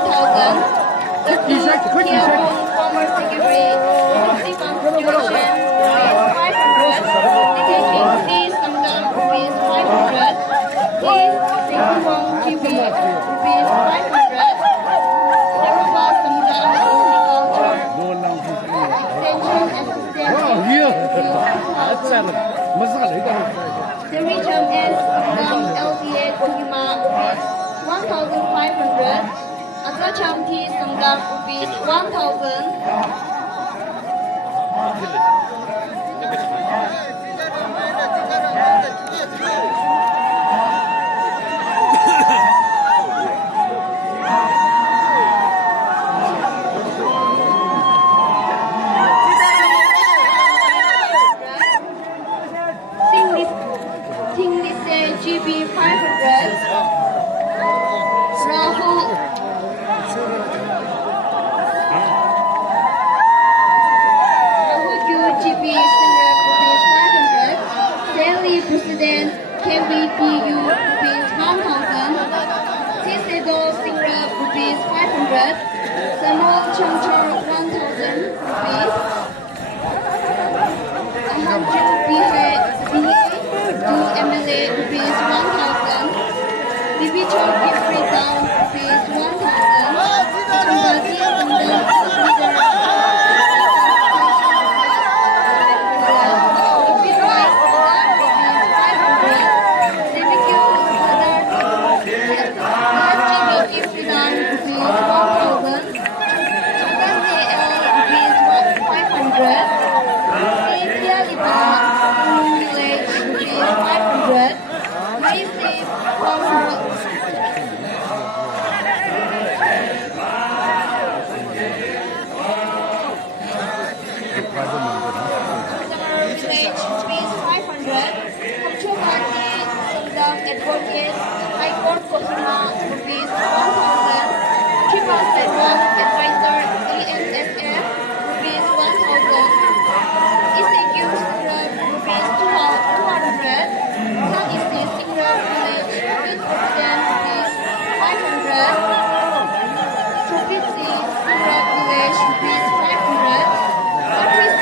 1,000. The two former secretary of the Constitution, rupees 500. Detective C. Sangtam, rupees 500. Please, Sangtam TV, rupees 500. Sarva Sangtam Agriculture, Extension Assistant, the region is Sangtam LTA Kohima, 1,500. Atracham T. Sangtam, rupees 1,000. GB 500. Rahul GB Singh rupees 500. Daily President KVPU rupees 1,000. Tisedo Singh rupees 500. Samuel Chamchar 1,000 rupees. Ahamju Kiphire to MLA rupees 1,000. Division Kiphire down rupees 1,000. Sambati Sangam leader Advocate, High Court Kohima,